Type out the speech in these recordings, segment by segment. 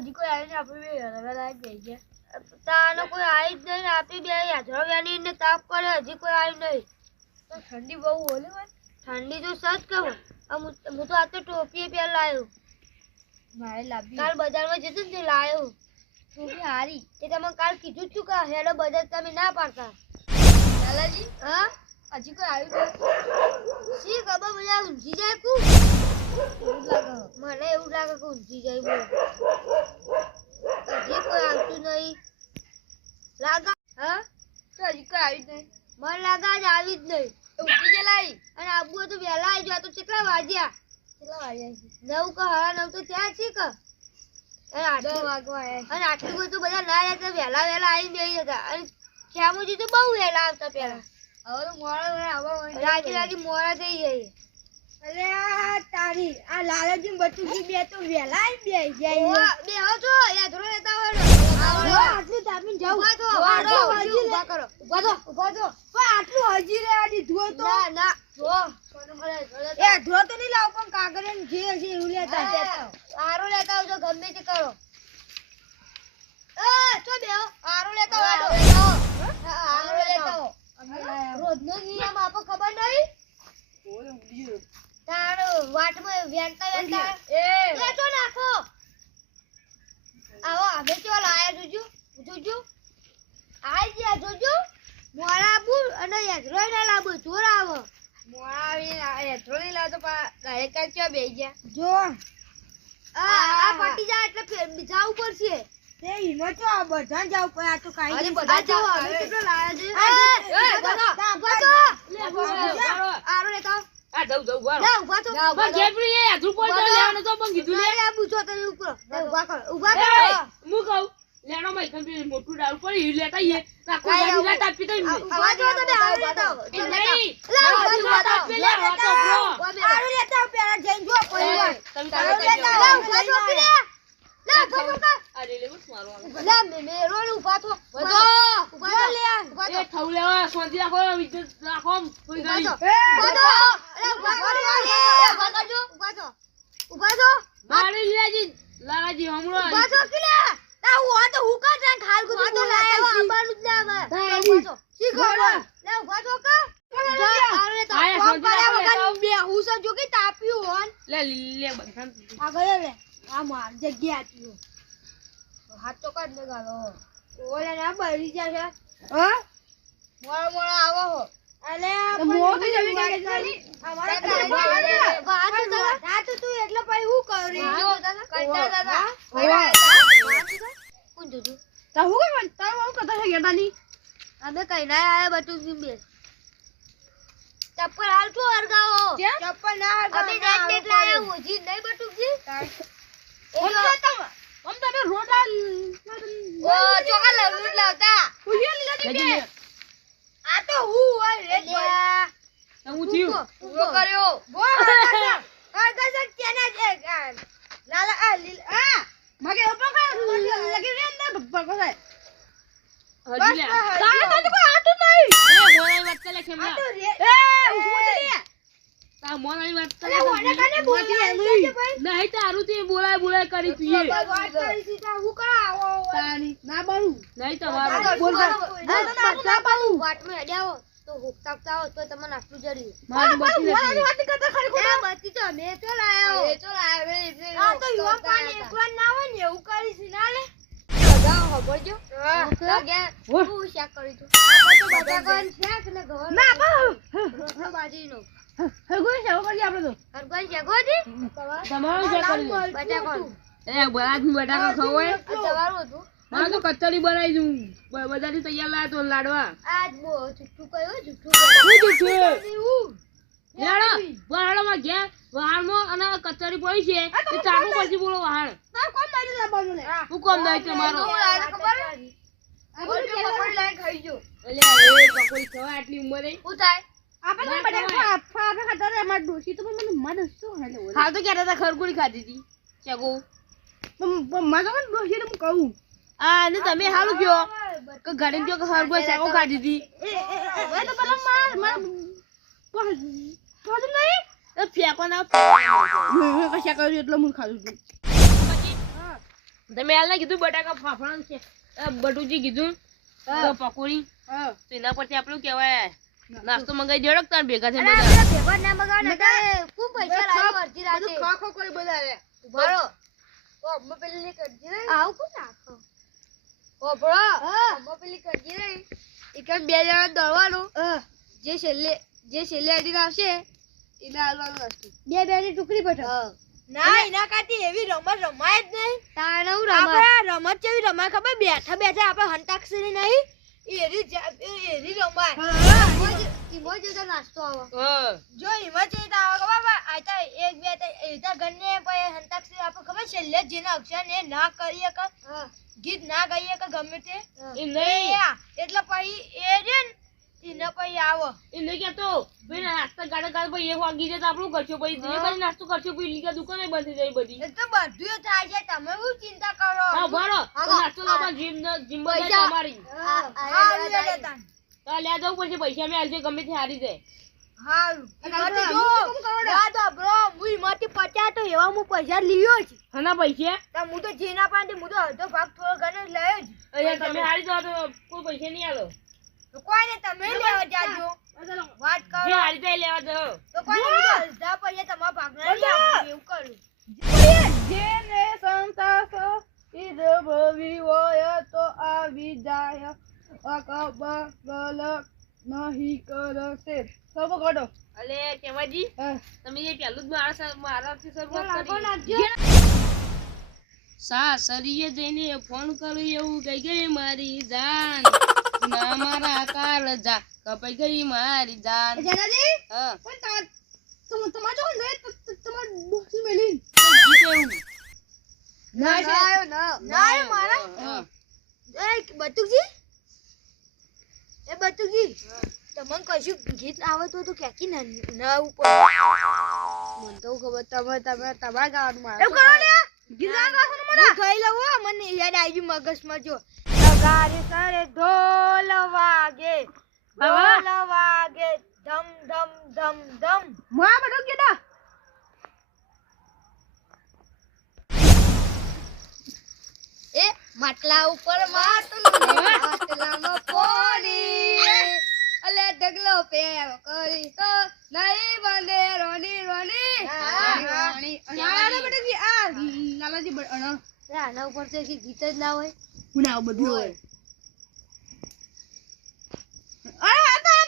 હજી કોઈ આવી ને આપણે બે હરવેલા જઈ ગયા તાનો કોઈ આવી જ નહીં આપી બે યાદરો વ્યાની ને તાપ કરે હજી કોઈ આવી નહીં તો ઠંડી બહુ ઓલી હોય ઠંડી તો સજ કહું હું તો આ તો ટોપી પહેલા લાવ્યો મારે લાવી કાલ બજારમાં જતું ને લાવ્યો ટોપી હારી તે તમે કાલ કીધું છું કે હેડો બજાર તમે ના પાડતા લાલાજી હા હજી કોઈ આવ્યું શી ખબર બધા ઊંઘી જાય કુ મને એવું લાગે કે ઊંઘી જાય બોલ હજી કોઈ આવતું નહીં લાગે હા તો હજી કોઈ આવ્યું નહીં મને લાગે આજ આવી જ નહીં ઊંઘી જલાઈ અને આબુ તો વહેલા આવી જાય તો કેટલા વાગ્યા 9 કે 9:30 તો ત્યાં છે કે અને 8 વાગવા આવ્યા અને આટલું બધું બધા ના રહેતા વહેલા આવી બેસી જતા અને શ્યામુજી તો બહુ વહેલા આવતા પેલા હવે તો મોડા રાજી મોડા થઈ જાય અરે આ તારી આ લાલાજી બટુજી બે તો વહેલા આવી જાય બે આવો છો યાદરો લેતા હોય આટલું તાપીને જાવ ઉભા કરો ઉભા થો પણ આટલું હજી રે આડી ધો તો ના ધો એ ધો તો નહીં લાવ પણ કાગળ ને જે હશે એવું લેતા આરો લેતા આવજો ગમે તે કરો ચો બેહો આરો લેતા આવો આરો લેતા આવો રોજનો નિયમ આપો ખબર નહીં તારો વાટમાં વેણતા એ ચો નાખો આવો અમે ચો લાયા જોજો આઈ ગયા જોજો મોરા આબુ અને યાદરો ના લાબુ ચોર આવો મોરા આવી યાદરો ની લાતો ડાયરેક્ટ કાલ ચો બેહી ગયા જો આ પટી જાય એટલે જાવ પડશે તે ઈનો તો આ બધા જાવ પર આ તો કાઈ અરે બધા જાવ અમે કેટલો લાયા છે આરો લેતા આ જઉ વાળો જા ઉભા થો બસ જેપરી એ અધુ પર લેવાનો તો બંગ કીધું લે આ પૂછો તો ઉપર ઉભા કર હું કહું લેનો મય કમ્પ્યુટર મોટું ડાળ પર ઈ લેતા ઈ તાકો ગાડી લેતા આપી તો આવા જો તમે આરો લેતા નહીં આરો લેતા પેલા જઈને જો કોઈ તમે આરો લેતા ઉભા થો કે લા ધમકા અરે લે મત મારો લા મે રોડ ઉભા થો બધો ઉભા લે એ થઉ લેવા સોંધી રાખો વિદ્યુત રાખો કોઈ ગાડી બધો મારી લાલાજી હમણો ઉભા થો કે લે ના હું તો હુકા ટ્રેન ખાલ ગુ તો લાયા આબાનું જ ના આવે શીખો લે ઉભા થો કે આરે તો કોમ કર્યા વગર બે હું સ જો કે તાપ્યું હોન લે બંધન આગળ લે આ માર જગ્યા આતી હાથ તો કાઢ દે ગાલો ઓલે ના બળી જશે હા મોળો આવો હો અલે મોત જમી ગઈ અમારા વાત તું એટલે પછી હું કરી જો કંટા દાદા કોણ જોજો તા હું કઈ તા હું કતા છે ગેડાની અમે કઈ ના આયા બટુજી બે ચપ્પલ હાલ છો હરગાવો ચપ્પલ ના હરગાવો અમે નેટ લાયા હોજી નહીં બટુજી ઓમ તમે રોડા ઓ ચોકા લવલું લાવતા કુયો લીલા દીકે આ તો હું હોય રે હું થયું હું કર્યો બોલ આ ગસક કેના છે લાલા આ મગે ઉપર લગી રે અંદર બકો થાય હજી લે તારે તો કોઈ આટું નહીં એ મોરાઈ વાત કરે છે આ તો રે એ ઉસમો લે તા મોરાઈ વાત કરે ઓને કને બોલાય નહીં તારું તે બોલાય કરી પીએ વાત કરી સીતા હું કા આવો તાની ના બળું નહીં તમારું બોલ ના બળું વાટમાં હેડ્યાઓ તો હુકતાવતા તો તમને આટલું જરી મારી બતી નથી વાત કરતા ખરી ખોટા બતી તો મે તો લાયો એ તો લાવે એટલે આ તો યુવા પાણી એકલા ના હોય ને એવું કરી સી ના લે જાઓ ખબરજો હા ગયા હું શાક કરી તો આ તો બધા કોણ શાક ને ઘર ના બહુ બાજીનો હરગોઈ શાક કરી આપણે તો હરગોઈ શાક હોજી તમારું શાક કરી બટા કોણ એ બરાજ બટાકા ખવાય તમારું હતું હા તો કચરી બનાવી દઉં બધાથી તૈયાર લાયા તો લાડવા આજ બો જુઠ્ઠું કયો જુઠ્ઠું વહાણો માં ગયા વહાણમાં અને કચરી પડી છે એ ચાલુ પછી બોલો વહાણ કોમ દાઈ લાવવાનું ને હું કોમ દાઈ તમારો ખબર આ પકોડી લાઈ ખાઈ જો એટલે એ પકોડી ખવા આટલી ઉંમરે હું થાય આપણે બટાકા આપણે ખાતા રે અમાર ડોસી તો મને મન શું હાલે હા તો ક્યારે તા ખરગુડી ખાધી હતી ચગો માગા મને ડોસી ને હું કહું આ ને તમે હાલું કયો કે ઘરે જો કે હરગોઈ સાકો કાઢી હતી એ તો પેલા માર પહોંચ નહીં એ ફેકો ના કશા કર્યું એટલે હું ખાધું છું તમે હાલ કીધું બટાકા ફાફડા છે બટુજી કીધું પકોડી તો એના પરથી આપણું કેવાય નાસ્તો મંગાઈ દેડો તાર ભેગા થઈને બધા ભેગા ના મગાવ ને ખૂબ પૈસા લાવ્યો અડધી રાતે ખાખો કોઈ બધા રે ઉભારો ઓ અમ્મા પેલી ને કરજી રે આવ કો નાખો ઓ બળો અમ્મા પેલી કરજી રે એકમ બે જણા દળવાનું જે છેલ્લે અડી આવશે એને હાલવાનું નાસ્તો બે ની ટુકડી પઠો ના એના કાતી એવી રમત રમાય જ નહીં તાણે હું રમત કેવી રમાય ખબર બેઠા બેઠા આપણે હંતાક્ષરી નહીં એરી રમાય ઇમોજી નાસ્તો આવે જો ઇમોજી આવે ખબર આતા એક બે એતા ગન્ને પછી હંતાક્ષરી આપણે ખબર છેલ્લે જેના અક્ષર ને ના કરીએ કે ગીત ના ગાઈએ કે ગમે તે એ નહીં એટલે પછી એ રે ઇને પછી આવો ઇને કે તો ભાઈ નાસ્તા ગાડા ગાડ ભાઈ એક વાગી જાય તો આપણું કરશો પછી જે પછી નાસ્તો કરશો પછી લીકા દુકાને બંધ થઈ જાય બધી એ તો બધું થાય છે તમે શું ચિંતા કરો હા બરો નાસ્તો લાવવા જીમ બધા તમારી હા લે લેતા તો લે દઉં પછી પૈસા મે આલજો ગમે તે હારી જાય હારું માટી જો દાદા બ્રો મુઈ માટી 50 તો એવા હું પૈસા લીયો છે હના પૈસા તો હું તો જીના પાંડે હું તો અડધો ભાગ થોડો ઘણે લયો જ અરે તમે હારી જાવ તો કોઈ પૈસા નહીં આલો તો કોઈને તમે લેવા જાજો વાત કરો જે હારી જાય લેવા દો તો કોઈને અડધા પૈસા તમારા ભાગના લઈ આપો એવું કરું જેને સંતાસ ઈદ ભવી હોય તો આવી જાય અકબર ગલક નહીં કરશે સબ કાઢો અલે કેવાજી તમે એ પહેલું જ મારાથી શરૂઆત કરી સાસરીએ જઈને ફોન કર્યો એવું કઈ ગઈ મારી જાન ના મારા કાળજા કપાઈ ગઈ મારી જાન જનાજી હા પણ તમાર જો ને તમાર ડોસી મેલીન ના આયો ના મારા એ બટુકજી એ બટુકજી તમને કશું ગીત આવતું તો ક્યાંકી ના ઉપર મને તો ખબર તમે તમારા ગાવાનું મારો એવું કરો લે ગીત ગાવાનું મને ગઈ લઉં મને યાદ આવી ગયું મગજમાં જો ગારી સરે ઢોલ વાગે ધમ ધમ ધમ ધમ માં બટુક કેડા એ માટલા ઉપર માટલાનો પોણી અલે ડગલો પેરો કરી તો નહીં બંધે રોની રોની નાના બટકી આ નાનાજી બણ આના ઉપર તો કે ગીત જ ના હોય હું ના બધું હોય અરે આતા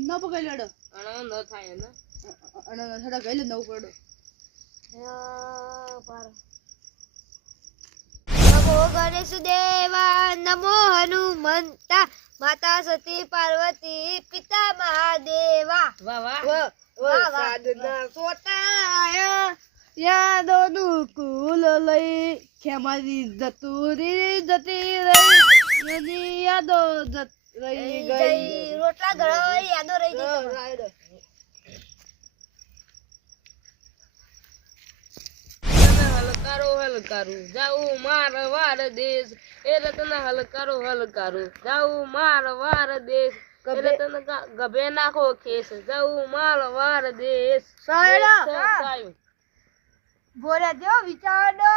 ના પકડ લેડો ન થાય ને થોડા ગઈ લે નવ પડો નમો ગણેશ દેવા નમો હનુમંતા માતા સતી પાર્વતી પિતા મહાદેવા વાહ વાહ વાહ સાધના સોટાયા યાદોનું કુલ લઈ ખેમાજી જતી રહી યાદો રહી ગઈ રોટલા ઘર યાદો રહી ગઈ હલકારું જાઉં માર વાર દેશ એ રતન હલકારું જાઉં માર વાર દેશ એ રતન ગભે નાખો ખેસ જાઉં માર વાર દેશ સાયો બોલે જો વિચારનો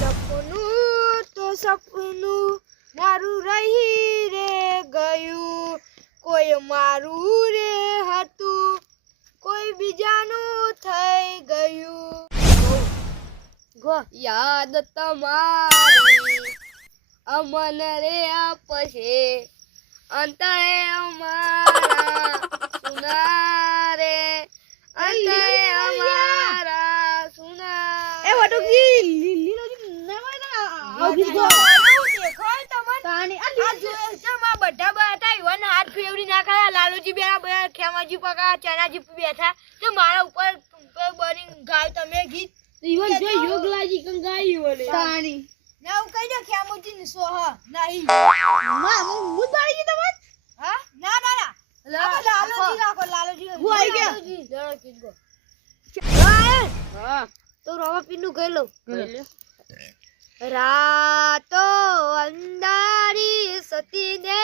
સપનું તો સપનું મારું રહી રે ગયું કોઈ મારું રે હતું કોઈ બીજાનું થઈ ગયું યાદ તમારી અમન રે આપશે અંતે અમારા સુના રે અંતે અમારા સુના એ વટુકી લીલોજી ના હોય આવજી ગો દેખાય તમને તાણી આ લીજમાં બધા બેઠા ઈવન હાથ ફેવરી નાખાયા લાલુજી બેઠા ખેમાજી પકા ચનાજી બેઠા તો મારા ઉપર બની ગાય તમે ગીત ઈવન જો યોગલાજી કં ગાયું વલે તાણી ના હું કહી દે ખેમાજી ને સોહ નહીં માં હું દાડી ગઈ તમને હા ના ના લાલુજી રાખો લાલુજી હું આવી ગયા જરા કીધો હા તો રોવા પીનું ગઈ લો રાતો અંધારી સતીને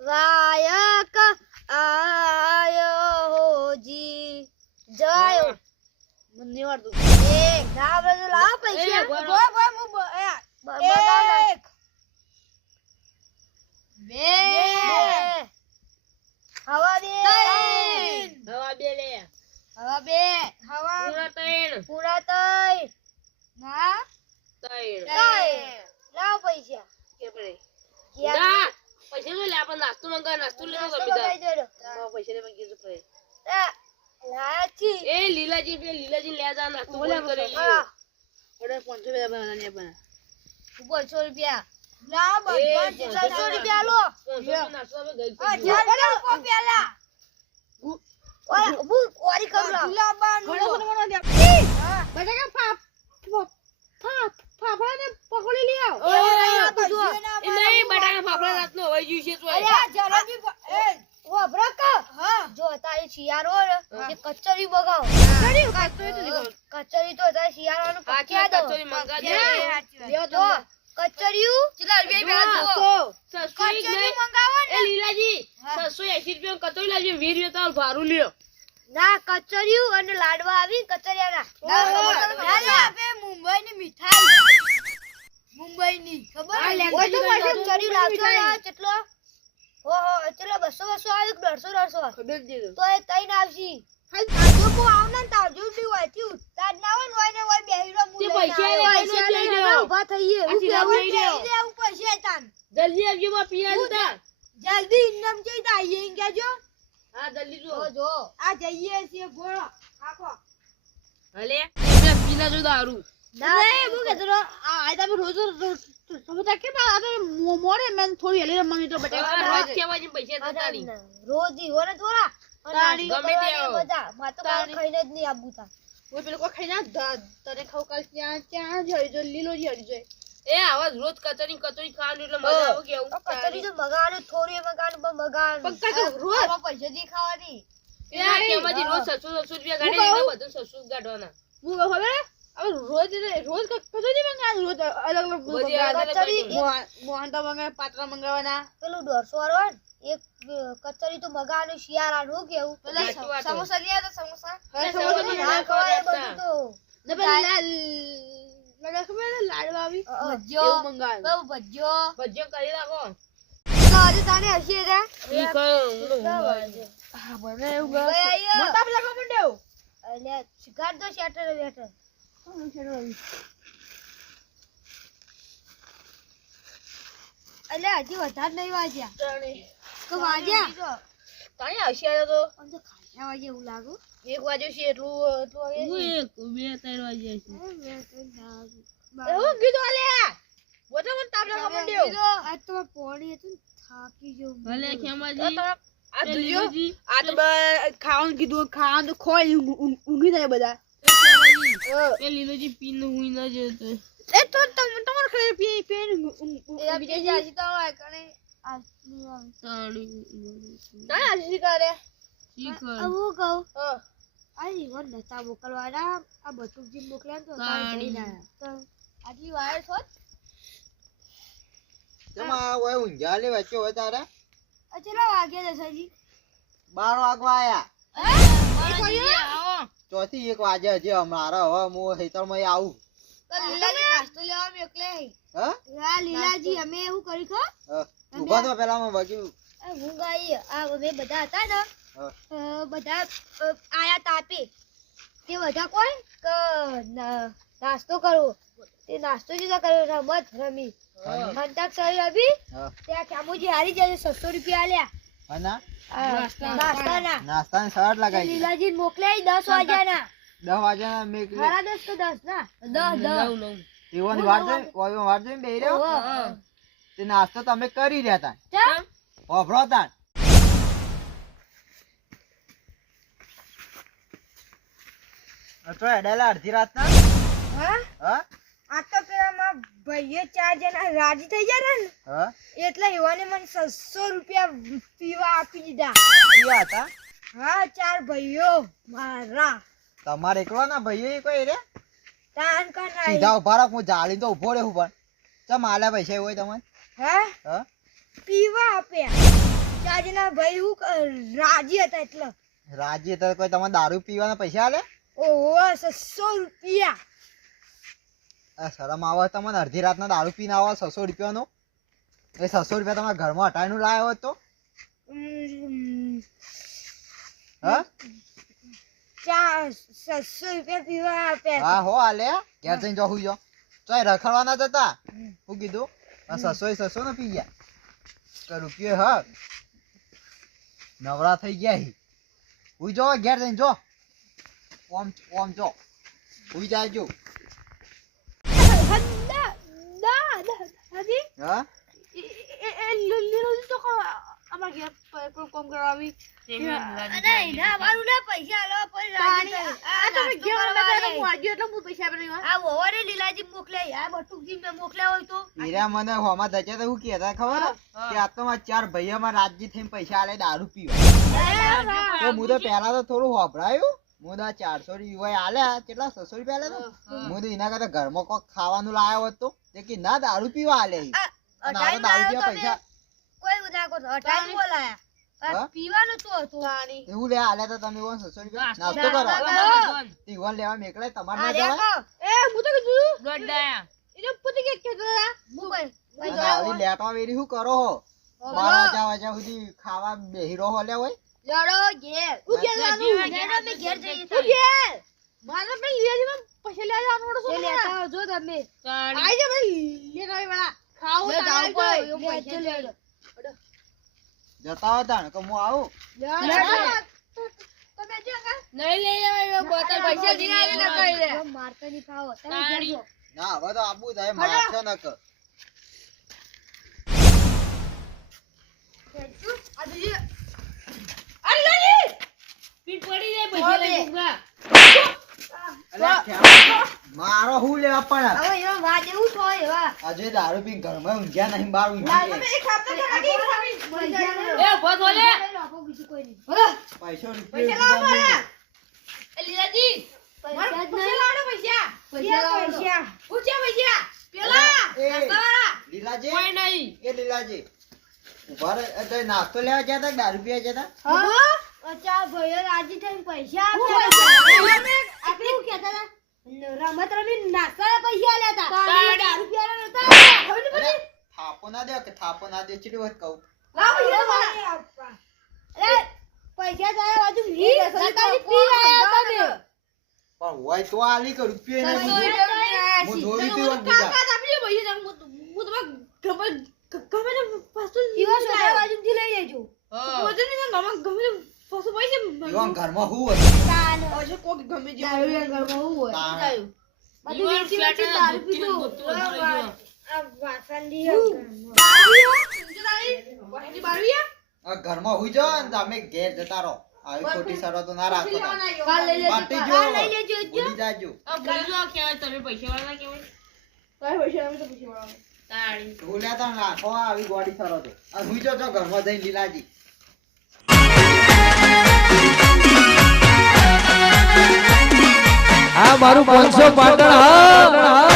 વાયક આયો હોજી જયો મને વાળતું એક ના બધું લાવ પૈસા બોલ એક બે હવા બે હવા બે લે હવા બે હવા પૂરા ત્રણ પૂરા તઈ ના ત્રણ લાવ પૈસા કે પડે ક્યાં ના પૈસા તો લે આપણે નાસ્તો મંગા નાસ્તો લેતો નાસ્તો ગમી મંગાઈ દેજો. પૈસા લે મંગી પડે લાચી એ લીલાજી લે જા નાસ્તો બોલ કરે હા ઓડે 500 રૂપિયા બનાવવાની આપણા 500 રૂપિયા ના એ, બધા 600 રૂપિયા લો 500 નાસ્તો હવે ગઈ આ ચાલ કો પેલા ઓલા હું ઓરી કરું લા હા બટાકા ફાફાને પકડી લ્યો એ નહીં બટાકા ફાફડા રાતનો હોય જ્યું છે તો અરે આ જલેબી ઓ બ્રકા હા જો તારી શિયાળો એ કચરી બગાવ કચરી તો તારી શિયાળાનું પક્યા દો કચોરી મંગા દે લ્યો તો કચરિયું કેટલા રૂપિયા જો 700 નહીં મંગાવો એ લીલાજી 780 રૂપિયા કચોરી લાવજો 20 રૂપિયા તાર ભારું લ્યો ના કચરિયું અને લાડવા આવી કચરિયાના આપે મુંબઈની મીઠાઈ મુંબઈની ખબર કચરિયું લાવજો કેટલો ઓહો ચલો 200 આવી 150 ખબર દે તો એ તઈ આવશી તાજો કો આવને તાજો બી હોય થી તાજ ના હોય ને હોય બેહીરો મુ તે પૈસા લઈ જાઓ. ઊભા થઈએ આ સીધા લઈ જાઓ. હું પૈસા તાન જલ્દી આવજો માં પિયા તા જલ્દી ઇન્નમ જઈ આઈએ કેજો હા જલ્દી જો જો આ જઈએ છીએ ગોળો આખો હલે એ પીના જો દારૂ ના હું કે તો આ તમે રોજ તમે કે આ તો મોરે મેં થોડી હેલી રમવાની તો રોજ કેવાજી પૈસા થતા નહીં રોજ ઈ હોને થોડા તાળી ગમે તે આવો. બધા માં તો કાલ ખાઈને જ નહીં આબુ તા ઓય પેલો કો ખાઈ ના તને ખાવ કાલ ક્યાં જઈ જો લીલો જ હડી જાય એ આવા રોજ કચોરી ખાવાનું એટલે મજા આવે કેવું કચરી તો મગાનું થોડી મગાનું પણ મગાનું પક્કા તો રોજ આમાં પૈસા દી ખાવાની એ આ કેવાજી રોજ 700 રૂપિયા ગાડી ને બધું 700 ગાડવાના હું હવે હવે રોજ કચોરી મંગા રોજ અલગ અલગ બધી અલગ અલગ કચોરી મોહનતા મંગા પાત્રા મંગાવાના પેલું 150 વાળો હોય ને, એક કચરી તો મગાનું શિયાળાનું કેવું પેલા સમોસા લઈ આવતા સમોસા હવે સમોસા સમોસા તો ના ખવાય બધું તો ને પેલા લગા ખબર લાડવા આવી ભજ્યો એવું મંગાવ્યું બહુ ભજ્યો ભજ્યો કરી રાખો આજે તાને હસી રે ઈ કયો હા બને એવું ભાઈ આયો મોટા પેલા કો મંડ્યો એટલે શિકાર તો શેટર બેઠો એટલે હજી વધારે નહીં વાગ્યા તો વાગ્યા તાણી આવશે આયો તો આમ તો ખાયા વાગે એવું લાગુ 1 વાગ્યો છે એટલું આવે હું એક 2-3 વાગ્યા છે એવું કીધું આલ્યા મોટા મને તાપલા કો મંડ્યો આજ તો પોણી હતું ને, થાકી ગયો ભલે ખેમાજી આ એ જોયો લીલોજી, આ તો ખાવાનું કીધું ખાવાનું તો ખોઈ ઊંઘી જાય બધા એ લીલોજી પીને હુઈ ના જતો એ તો તમારે ખરે પી પી એ બીજે જાજી તો આવે કણે આ નહીં આવે તાળી ના આજી કરે શીખર હું કહું હા આ રીવન નતા મોકલવાના આ બટુકજી મોકલ્યા તો તારે તાળી. જઈને આયા. તો આટલી વાયર છો તેમાં ઓય ઊંઝા લેવા ચો હોય તારે આ કેટલા વાગ્યા દસાજી 12 વાગવા આયા આવો ચોથી 1 વાગે હજી અમારા હવે હું હેતરમાં આવું લીલાજી નાસ્તો લેવા મોકલે હા આ લીલાજી અમે એવું કરી ખો ઉભા તો પેલા માં બગ્યું હું ગાઈ આ અમે બધા હતા ને હા. બધા આયા તાપે તે બધા કોઈ કે નાસ્તો કરવો તે નાસ્તો જુદા કર્યો રમત રમી અંતાક્ષરી રમી હા ત્યાં ચામુજી હારી જાય 600 રૂપિયા આલ્યા અને નાસ્તાના નાસ્તાની શર્ટ લગાવી લીલાજી મોકલાઈ 10 વાગ્યાના 10 વાગ્યાના મેં સાડા 10 તો 10 ના 10 એવાની વાર જોઈ ઓય વાર જોઈ બેહી રહ્યો તે નાસ્તો તમે કરી રહ્યા તા ચમ ઓભરો તા તો એડેલા અડધી રાતના હા હા આ તો પેલા મારા ભાઈએ 4 જણા રાજી થઈ ગયા ને હા એટલે એવાને મને 700 રૂપિયા પીવા આપી દીધા ઈ હતા હા 4 ભાઈઓ મારા તમારે એકલો ના ભાઈ કોઈ રે તાન કાન આઈ સીધા ઉભા રાખ હું જાળી તો ઉભો રહું પણ ચમ આલ્યા પૈસા હોય તમને હા હા પીવા આપ્યા લીલાજીના ભાઈ હું રાજી હતા એટલે રાજી તો કોઈ તમે દારૂ પીવાના પૈસા આલે? ઓહો 600 રૂપિયા. આ શરમ આવે તમને? અડધી રાતના દારૂ પીને આવો 600 રૂપિયાનો? એ 600 રૂપિયા તમારા ઘરમાં હટાવીને લાવ્યો હોત તો? હા 600 રૂપિયા પીવા આપ્યા. હા હો આલે ઘેર જઈને જો હુઈ જો. ચોય રખડવાના જતા હું કીધું 600 ને પી ગયા તો રૂપિયો હ નવરા થઈ ગયા હી. હુઈ જો ઘેર જઈને જો. ઓમ જો હુઈ જાજો. હા લીલાજી મોકલ્યા આ બટુકજી મેં મોકલ્યા હોય તો હીરા મને હોમાં દચે તો હું કહેતા ખબર કે આ તો મારા 4 ભાઈઓમાં રાજજી થઈને પૈસા આલે દારૂ પીવા. તો હું તો પહેલા તો થોડું હોભરાયું. હું તો 400 રૂપિયા આલ્યા. કેટલા 600 રૂપિયા આલ્યા તો હું તો એના કરતા ઘરમાં કોક ખાવાનું લાવ્યો હોત તો કે ના દારૂ પીવા આલે. દારૂ પીવા પૈસા કોઈ ઉદાકો હટાઈ બોલાયા પીવાનું તો હતું એવું લે આલ્યા તો તમે 600 રૂપિયા નાસ્તો કરો. ઈવન લેવા મેકલે તમાર ના જવાય. એ હું તો કીધું દોડાયા એને પૂછી કે કેતા અને આવી લેટવા વેરી શું કરો હો? 12 વાગ્યા સુધી ખાવા બેહી રહો લે હોય. લડો ઘેર હું ઘેર જાનું અમે ઘેર જઈએ હું ઘેર મારા બે લીલાજીમાં પૈસા લેવા જવાનું એ લેતા આવજો તમે આઈ જા ભાઈ લેવા વાળા ખાઓ લે જાવ તાળી કોઈ લેજો લેજો જતા હતા ને કે હું આવું. તમે જ્યાં નહીં લઈ આવે બોતલ પૈસા દીને ન કરી દે મારતા ની ખાઓ તમે તાળી. જાજો ના હવે તો આબુ થાય મારશે ન કર. પીઠ પડી જાય પૈસા લઈ ભૂગા. મારો હું લેવા પણ હવે એવા વાત એવું થાય એવા આજે દારૂ પી ઘરમાં ઊંઘ્યા નહીં બહાર ઊંઘી એ બસ ઓલે બીજું કોઈ નહીં પૈસો રૂપિયા એ લીલાજી પૈસા જ નહીં પૈસા પૈસા પૂછ્યા પૈસા પેલા લીલાજી કોઈ નહીં. એ લીલાજી ઉભા રહે. એ તો નાસ્તો લેવા ગયા હતા કે દારૂ પીવા ગયા હતા? હા અચ્છા ભાઈઓ રાજી થઈને પૈસા આપ્યા આપણે શું કહેતા હતા રમત રમી નાસ્તા પૈસા આલ્યા હતા દારૂ પીવાના નતા અરે, થાપો ના દે કે થાપો ના દે ચીડી વાત કહું. અરે પૈસા તારા બાજુ 20 સરકારી પી આયા તમે પણ હોય તો આલી કે રૂપિયા નહીં. હું દોડી પીવા બીજા ઈવા છોકરા બાજુથી લઈ લેજો હા. ઈવન ઘરમાં હું હતું તાન કોક ગમે જે દારૂ ઘરમાં હું હોય તાણ. બધું વેચી વેચી દારૂ પીધું આ વાસંદી આ ઘરમાં હુઈ જાઓ ને તમે ઘેર જતા રહો. આવી ખોટી શરતો ના રાખો તમે. પાટી જો લઈ લેજો ભૂલી જાજો. આ ભૂલી જાઓ કહેવાય તમે પૈસા વાળા કહેવાય. તાળી. ભૂલ્યા તો રાખો આવી ગોડી શરતો. આ હુઈ જાઓ છો ઘરમાં જઈને લીલાજી. આ મારું 500 પાટણ હા